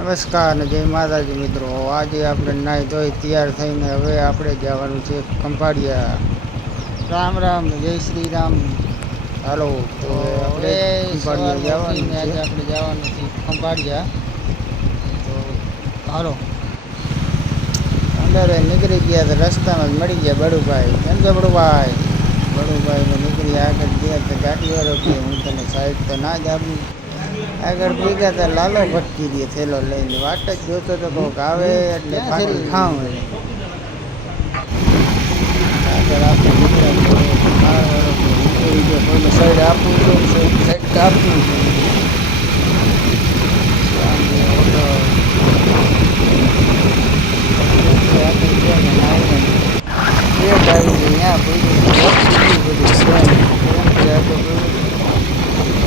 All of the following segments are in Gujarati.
નમસ્કાર અને જય માતાજી મિત્રો. આજે આપણે નાહી ધોઈ તૈયાર થઈને હવે આપણે જવાનું છે ખંભાળિયા. રામ રામ, જય શ્રી રામ. હાલો, તો આપણે ખંભાળિયા જવાનું છે. આજે આપણે જવાનું છે ખંભાળિયા. તો હાલો, અંદર નીકળી ગયા તો રસ્તામાં જ મળી ગયા બડુભાઈ. કેમ છે બડુભાઈ? બડુભાઈને નીકળી આગળ ગયા તો ગાડીવાળો કે હું તને સાઈડ તો ના જ આપું. આગળ ભેગા હતા, લાલો ભટકી દે થેલો લઈને. વાટ જ જોતો તો કોઈક આવે એટલે પાછી ખાવ. આગળ આપણે કોઈને સાઈડ આપવું છે, સાઈડ આપવું છે.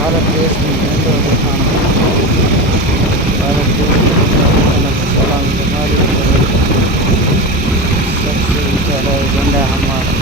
ભારત દેશની ઝંડો દેખાણો. ભારત દેશની સલામી તમારી સબસે ઊંચા રહે ઝંડા હમારા.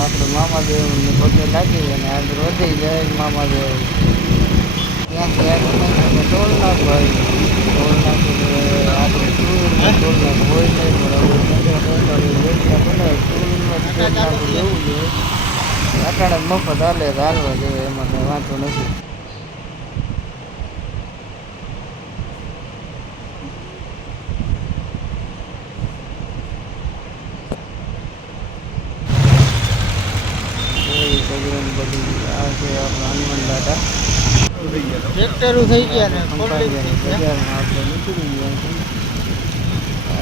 આપણે મામાદેવને પગે લાગી અને આગળ વધી જાય મામાદેવ. ત્યાંથી આગળ ટોલ નાખ ભાઈ. ટોલ નાખ આપણે ટુવીલમાં ટોલ નાખ હોય નહીં, પણ હવે લેવું જોઈએ. અટાણે મફત હાલે તો હાલવા જોઈએ, એમાં કંઈ વાંધો નથી. આ છે આપણા હનુમાન દાદા. ટ્રેક્ટરો થઈ ગયા ને બજારમાં આપણે નીકળી ગયા છે.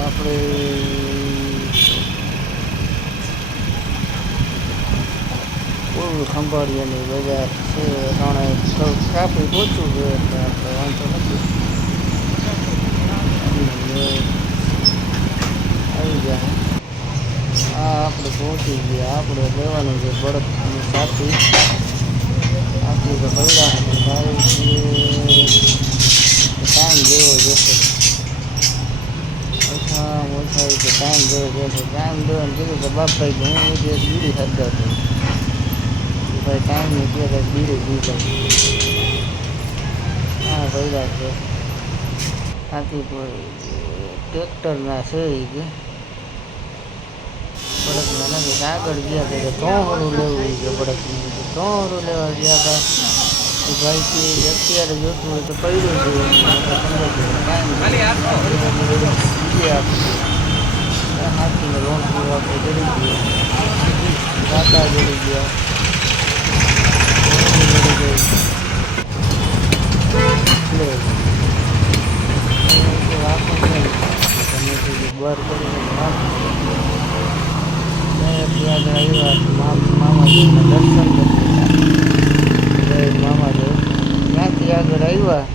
આપણે ખંભાળિયાની બજાર છે. ત્રણે ટ્રાફિક ઓછું છે એટલે આપણે વાંધો નથી. આવી જાય. હા, આપણે પહોંચી ગયા. આપણે લેવાનું છે બળદની સાથી. આટલી તો પૈડા થાય છે. ટાઈમ જેવો જશે. ઓછામાં ઓછા રીતે ટાઈમ જેવો જશે. ટાઈમ દેવાનું કીધું તો બાપભાઈ કે હું જે બીડી ખાધા હતો ભાઈ. ટાઈમની ત્યારે બીડી પીધા. હા, પૈડા છે. સાથી ટ્રેક્ટરના છે એ કે બળદના નથી. આગળ ગયા હતા તો ત્રણ લેવું છે બળદની. ત્રણ લેવા ગયા હતા ભાઈ કે અત્યારે જોતું હોય તો પડ્યું છે. હાથીને લોન પૂરું આપણે ચડી ગયા. દાદા ચડી ગયા. બર કરીને મામાદેવના દર્શન કરી મામાદેવ. ત્યાંથી આગળ આવ્યા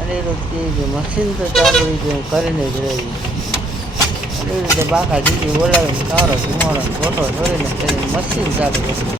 અને એ રીતે કે મશીન તો ચાલુ હોય કે હું કરીને જ રહી. અને એ રીતે બાકા દીદી બોલાવીને સારો ધુમાડો ફોટો ધોરીને મશીન ચાલુ કર્યું.